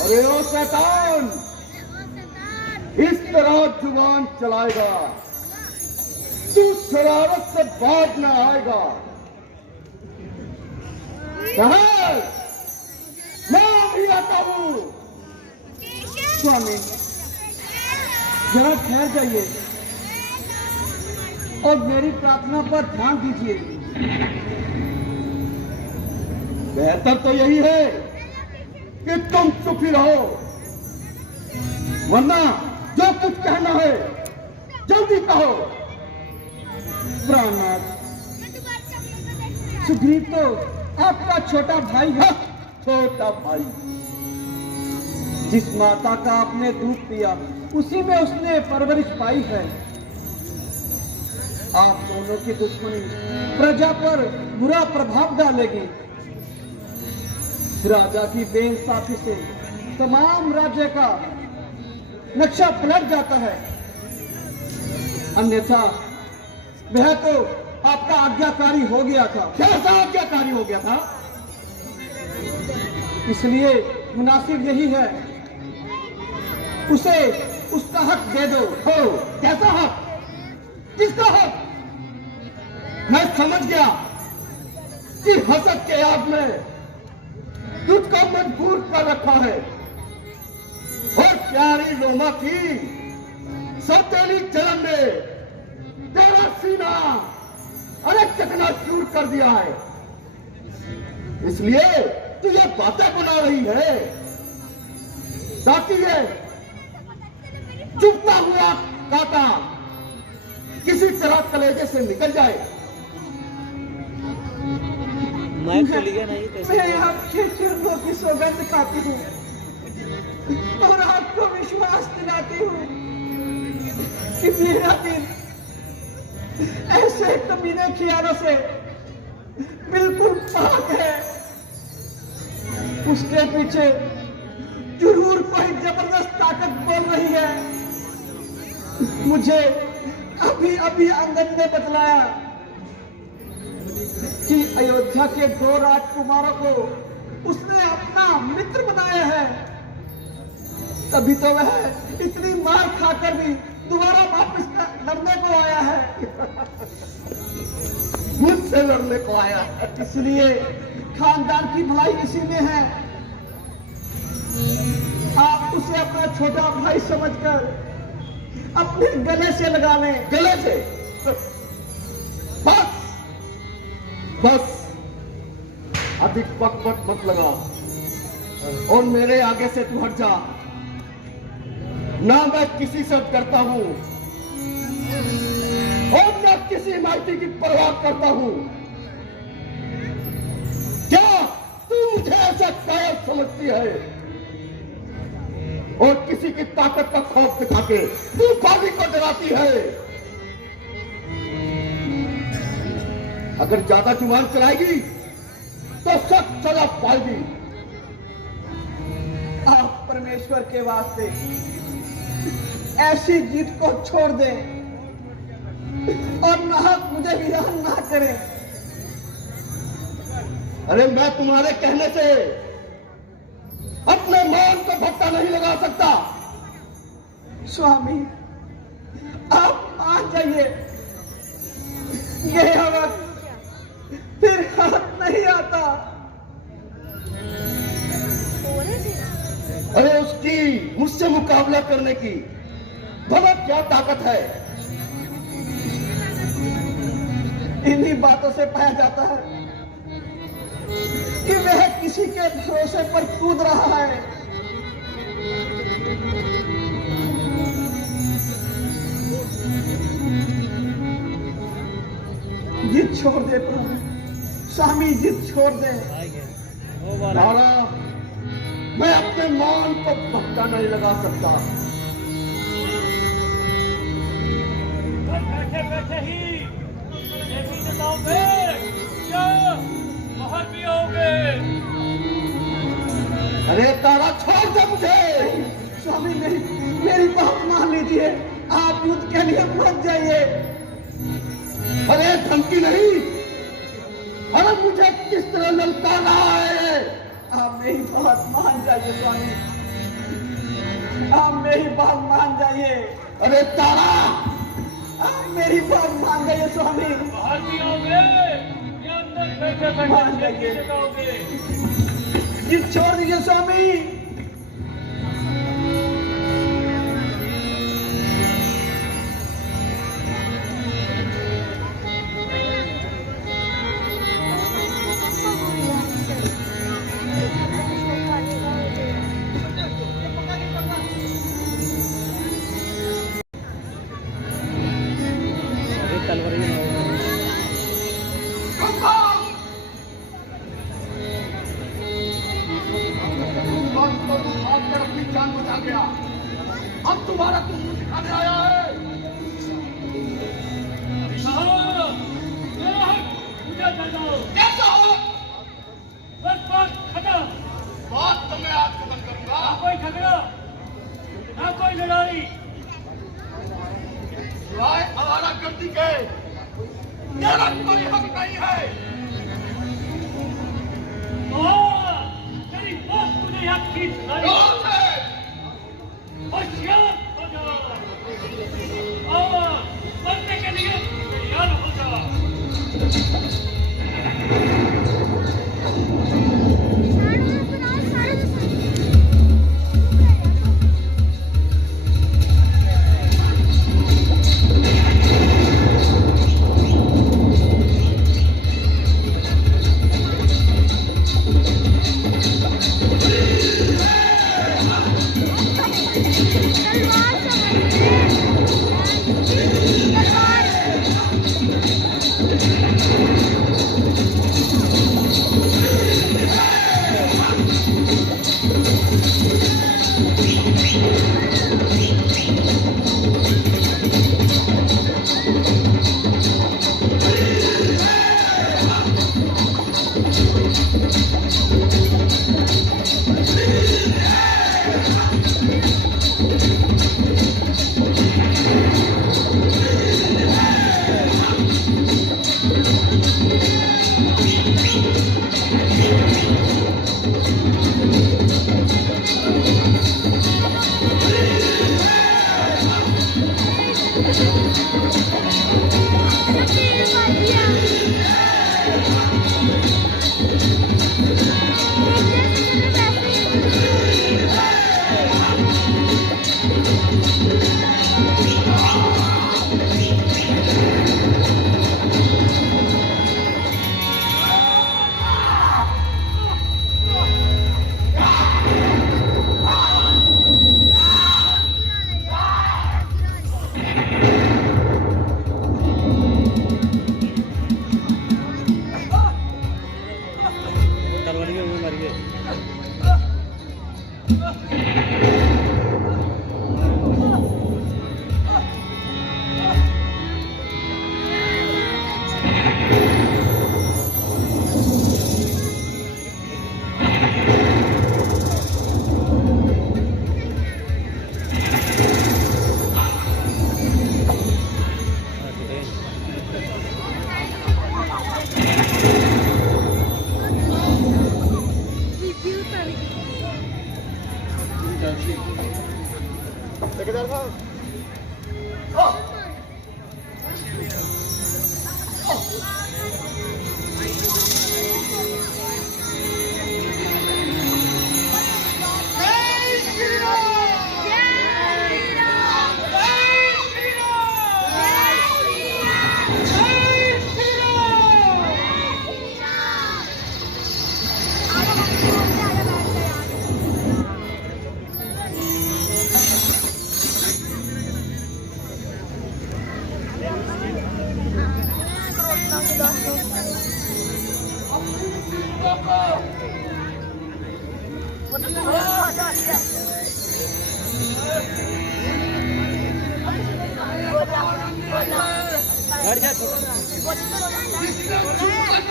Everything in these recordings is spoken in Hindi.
अरे ओ शैतान, इस तरह जुबान चलाएगा तू शरारत से बात न आएगा। मैं भी आता हूँ। स्वामी जरा ठहर जाइए और मेरी प्रार्थना पर ध्यान दीजिए। बेहतर तो यही है कि तुम चुप ही रहो, वरना जो कुछ कहना है जल्दी कहो। प्राणनाथ, सुग्रीव तो आपका छोटा भाई है। छोटा भाई? जिस माता का आपने दूध पिया उसी में उसने परवरिश पाई है। आप दोनों की दुश्मनी प्रजा पर बुरा प्रभाव डालेगी। राजा की बेइंसाफी से तमाम राज्य का नक्शा पलट जाता है। अन्यथा वह तो आपका आज्ञाकारी हो गया था। कैसा आज्ञाकारी हो गया था? इसलिए मुनासिब यही है, उसे उसका हक दे दो। हो, कैसा हक? किसका हक? मैं समझ गया कि हसद के आग में तुझको मजबूर कर रखा है और प्यारी लोमा की सौतेली जलन ने तेरा सीना अरे चकनाचूर कर दिया है। इसलिए तू ये बातें बना रही है ताकि ये चुभता हुआ कांटा किसी तरह कलेजे से निकल जाए। मैं आपके चरणों की सौगंध खाती हूँ और आपको विश्वास दिलाती हूँ कि मेरा दिन ऐसे कमीने खियालों से बिल्कुल पाक है। उसके पीछे जरूर कोई जबरदस्त ताकत बोल रही है। मुझे अभी अभी अंगद ने बतलाया कि अयोध्या के 2 राजकुमारों को उसने अपना मित्र बनाया है। तभी तो वह इतनी मार खाकर भी दोबारा वापस लड़ने को आया है। मुझसे लड़ने को आया है? इसलिए खानदान की भलाई इसी में है। आप उसे अपना छोटा भाई समझकर अपने गले से लगा लें। गले से? बस बस, अधिक बक मत लगा और मेरे आगे से तू हट जा। ना मैं किसी से डरता हूं और न किसी नाइटी की परवाह करता हूं। क्या तू मुझे ऐसा कायर समझती है और किसी की ताकत का खौफ दिखा के तू बागी को डराती है? अगर ज्यादा जुबान चलाएगी तो सख्त सजा पाएगी। आप परमेश्वर के वास्ते ऐसी जिद को छोड़ दें और नाहक मुझे विरान ना करें। अरे मैं तुम्हारे कहने से अपने मान को भट्टा नहीं लगा सकता। स्वामी आप मान जाइए, यह वक्त फिर हाथ नहीं आता। अरे उसकी मुझसे मुकाबला करने की भला क्या ताकत है? इन्हीं बातों से पाया जाता है कि वह किसी के भरोसे पर कूद रहा है। जिद छोड़ दे प्रभु, स्वामी जिद छोड़ दे। नारा, मैं अपने मान को भट्टा नहीं लगा सकता। बैठे बैठे ही ये भी जताओगे क्या बाहर भी आओगे? अरे तारा छोड़ दे मुझे। स्वामी मेरी बात मान लीजिए, आप युद्ध के लिए मत जाइए। अरे धमकी नहीं, अरे मुझे किस तरह ललकारा है। आप मेरी बात मान जाइए स्वामी, आप मेरी बात मान जाइए। अरे तारा, आप मेरी बात मान जाइए स्वामी। बाहर भी आओगे या अंदर बैठे मान बैठे जाइए। लगाओगे? ये छोड़ दीजिए स्वामी। अपनी जान बचा गया, अब तुम्हारा तुम दिखाने आया है। कैसा हो? बस बात खत्म। बात तो मैं आज खत्म करूंगा। ना कोई झगड़ा, ना कोई लड़ाई। राय आवारा गर्दी के तेरा कोई हक नहीं है। तेरी बात तुझे याद की कौन है? होशियार हो जा और बनने के लिए तैयार हो जा।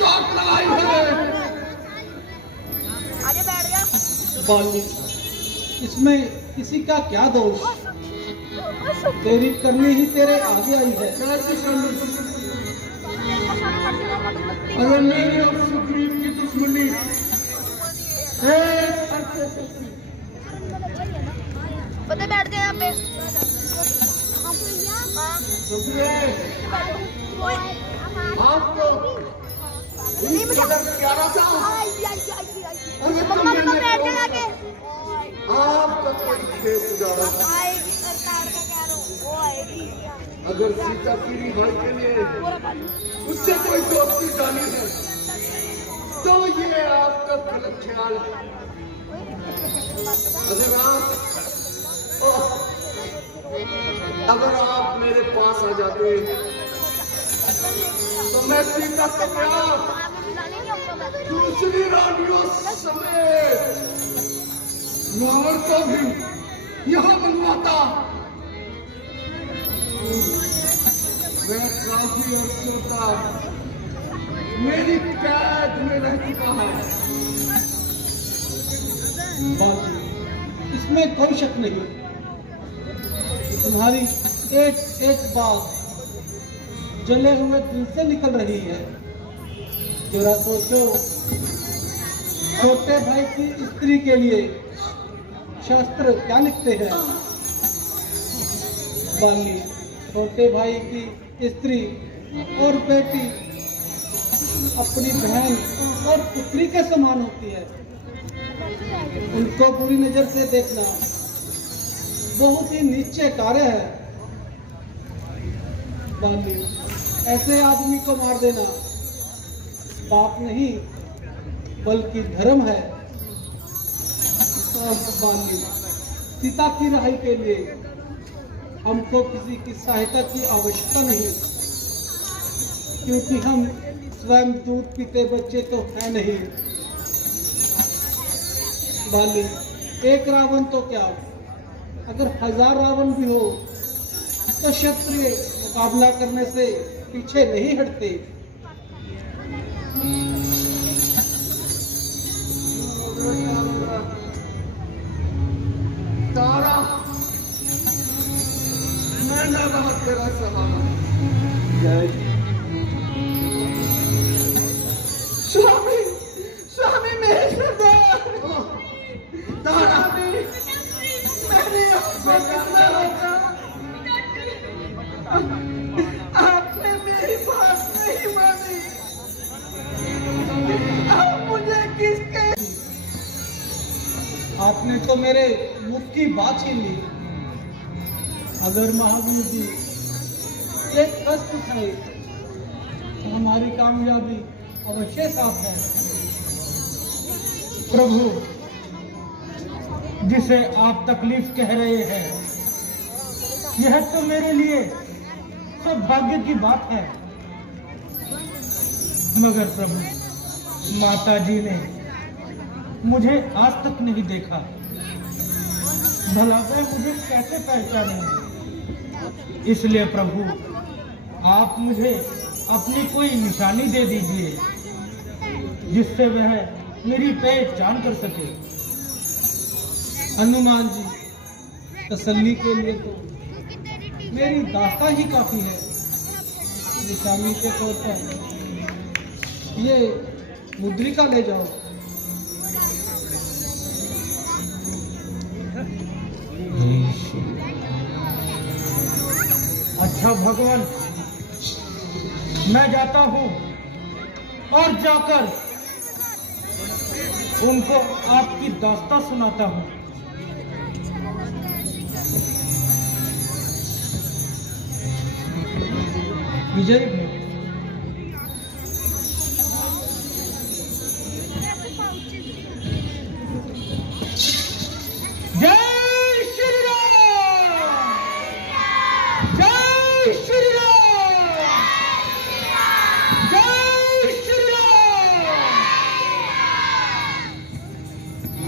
चोट लगाई है। आगे बैठ गया। बाली, इसमें किसी का क्या दोष? तेरी करनी ही तेरे आगे आई है। कैसी करनी? मेरे को साथ करके अगर मेरी और सुग्रीव की दुश्मनी एक अरसे से थी, पता बैठ गए यहाँ पे सुग्रीव आपको इस कदर प्यारा था, अगर तुम मम्मा मैंने बैठ गए आगे आपका कोई खेत उजाड़ा था, अगर सीता की रिहाई के लिए उससे कोई दोस्ती डाली है तो ये आपका गलत ख्याल है। अगर आप मेरे पास आ जाते तो मैं सीता का प्यार दूसरी रानियों समेत रावण को भी यहाँ बनवाता। मैं काफी अरसे तक मेरी कैद में रह चुका है। बाकी इसमें कोई शक नहीं, तुम्हारी एक एक बात जले हुए दिल से निकल रही है। जरा सोचो, छोटे भाई की स्त्री के लिए शास्त्र क्या लिखते हैं। बाली छोटे भाई की स्त्री और बेटी अपनी बहन और पुत्री के समान होती है। उनको बुरी नजर से देखना बहुत ही नीचे कार्य है। बाली ऐसे आदमी को मार देना पाप नहीं बल्कि धर्म है। बाली सीता की रिहाई के लिए हमको किसी की सहायता की आवश्यकता नहीं, क्योंकि हम स्वयं दूध पीते बच्चे तो है नहीं। बाली एक रावण तो क्या, अगर 1000 रावण भी हो तो क्षत्रिय मुकाबला करने से पीछे नहीं हटते। तारा मैं न रहा तेरा सहारा। स्वामी स्वामी महेश्वर देव, तारा मैंने आपसे कहना होता, आपने मेरी बात नहीं मानी। अब मुझे किसके, आपने तो मेरे मुख की बात छीन ली। अगर महावीर जी एक कष्ट उठाए तो हमारी कामयाबी अवश्य साफ है। प्रभु, जिसे आप तकलीफ कह रहे हैं, यह तो मेरे लिए सौभाग्य की बात है। मगर प्रभु, माता जी ने मुझे आज तक नहीं देखा, भला वे मुझे कैसे पहचानेंगे। इसलिए प्रभु, आप मुझे अपनी कोई निशानी दे दीजिए जिससे वह मेरी पहचान कर सके। हनुमान जी, तसल्ली के लिए तो मेरी दास्ता ही काफी है। निशानी के तौर पर ये मुद्रिका ले जाओ। अच्छा भगवान, मैं जाता हूँ और जाकर उनको आपकी दास्तां सुनाता हूँ। विजय भव। जय श्री राम, जय